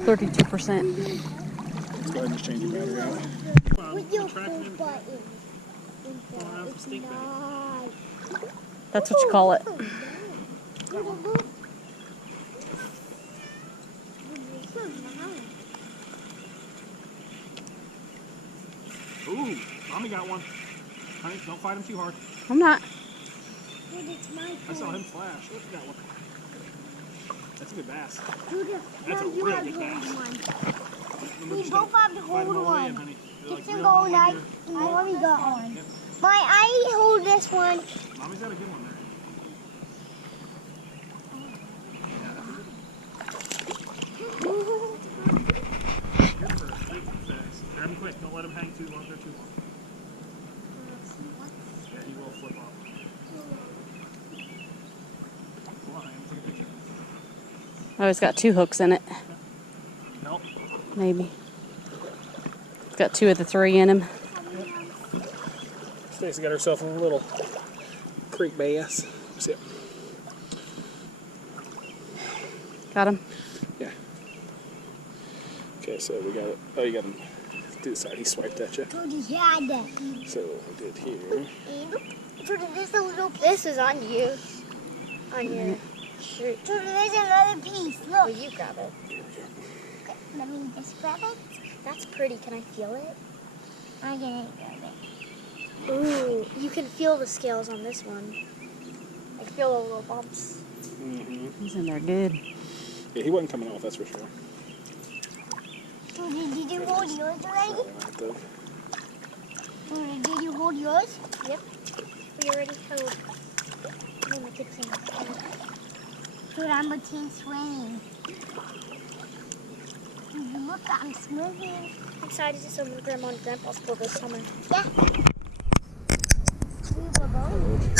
32%. Let's go ahead and just change the battery out. With your full button. That's what you call it. Ooh, Mommy got one. Honey, don't fight him too hard. I'm not. I saw him flash. Look at that one. That's a good bass. That's a real good bass. We both have to hold one. Like, Keep go night. Mommy got one. Yep. I hold this one. Mommy's got a good one there. You're first. Grab him quick. Don't let him hang too long. They're too long. Yeah, he will flip off. Come on, take a picture. Oh, it's got 2 hooks in it. Nope. Maybe. It's got 2 of the 3 in him. Stacey got herself a little creek bass. See it? Got him? Yeah. Okay, so we got it. Oh, you got him to the side. He swiped at you. So we did here. This is on you. On your shirt. So there's another piece. Look. Oh, you grab it. Here we go. Okay, let me just grab it. That's pretty. Can I feel it? I can't grab it. Ooh, you can feel the scales on this one. I can feel the little bumps. Mm-hmm. He's in there good. Yeah, he wasn't coming off, that's for sure. So did you hold yours already? Did you hold yours? Yep. We already held. Oh, my kid's saying that. So I'm a teen swing. Look, I'm swimming. I'm excited to see my grandma and grandpa's pool this summer. Yeah.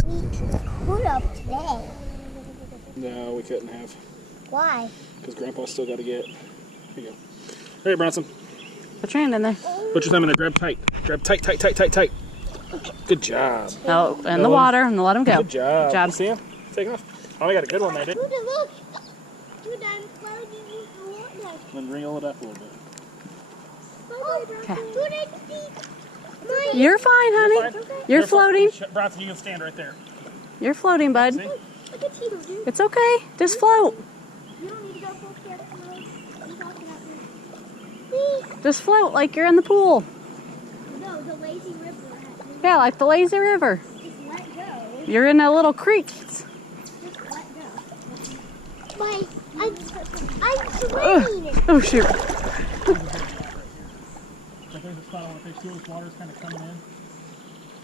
We put up today. No, we couldn't have. Why? Because Grandpa's still got to get. Here you go. All right, Bronson. Put your hand in there. Put your thumb in there. Grab tight. Grab tight, tight, tight, tight, tight. Good job. Oh, in the water and let him go. Good job. Good job. You see him? Taking off. Oh, we got a good one there, didn't we? Dude, look. Dude, I'm floating in the water. Then reel it up a little bit. Okay. Dude, I see. You're fine, honey. You're floating. Bronson, you can stand right there. You're floating, bud. See? Look at Tito, dude. It's okay. Just float. You don't need to go full care. Just float like you're in the pool. No, the lazy river. Yeah, like the lazy river. Just let go. You're in a little creek. Just let go. I'm swimming. Oh, shoot. Like there's a spot I want to fish. See this water's kind of coming in.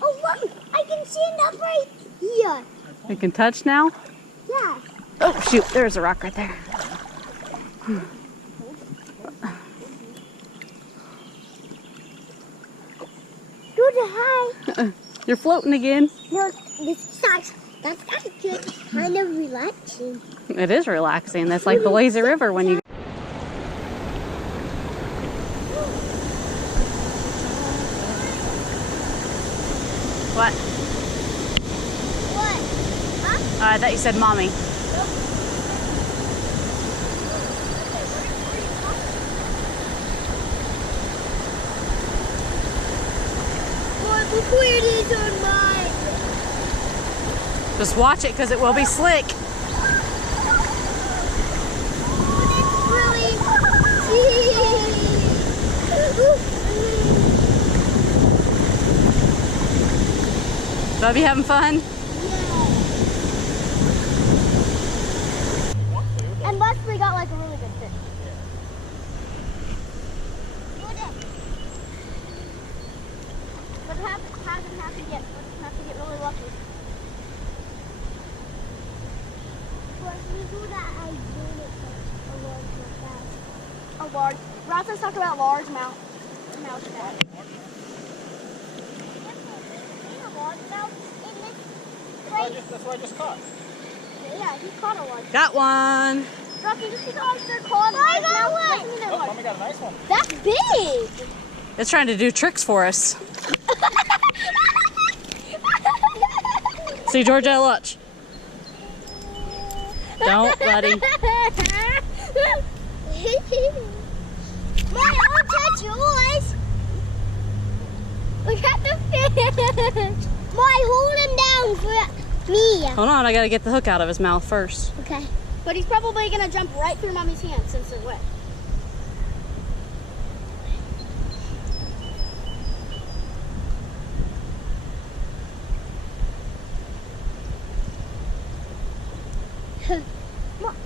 Oh, look. I can stand up right here. You can touch now? Yeah. Oh, shoot. There's a rock right there. Dude, hi. You're floating again. Look, this sucks. That's kind of good. Kind of relaxing. It is relaxing. That's like the lazy river when you... What? What? Huh? I thought you said mommy. Look where it is on mine. Just watch it because it will be slick. It's really... Bubby having fun? And Leslie got like a really good fish. But it hasn't happened yet. We'll just have to get really lucky. But we do that, I do it a large amount. A large. Ross's talking about large mouth. Mouth bass. A large mouth in this place. That's what I just caught. Yeah, he caught a large. Got one. Rocky, just because they're called large mouth doesn't mean they're Oh, large. Mommy got a nice one. That's big. It's trying to do tricks for us. See, Georgia, watch. Don't, buddy. Me. Hold on, I gotta get the hook out of his mouth first. Okay. But he's probably gonna jump right through Mommy's hands since they're wet.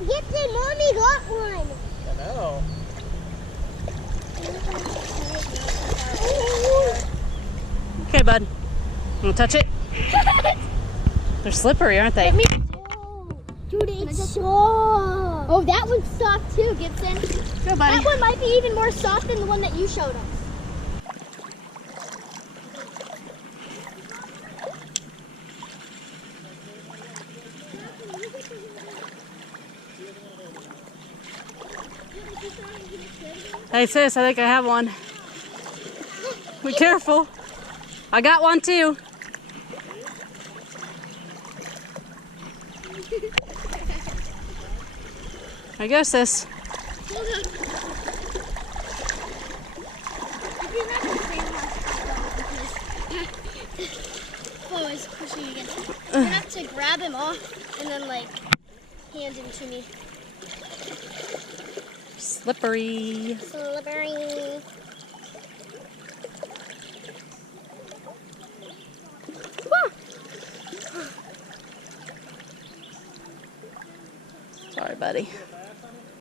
Get it, Mommy got one. I know. Okay, bud. Wanna touch it? They're slippery, aren't they? Dude, it's soft. Oh, that one's soft too, Gibson. Go, buddy. That one might be even more soft than the one that you showed us. Hey, sis, I think I have one. Be careful. I got one too. There you go, sis. Oh, he's pushing against me. I'm gonna have to grab him off and then like hand him to me. Slippery. Slippery. Sorry, buddy.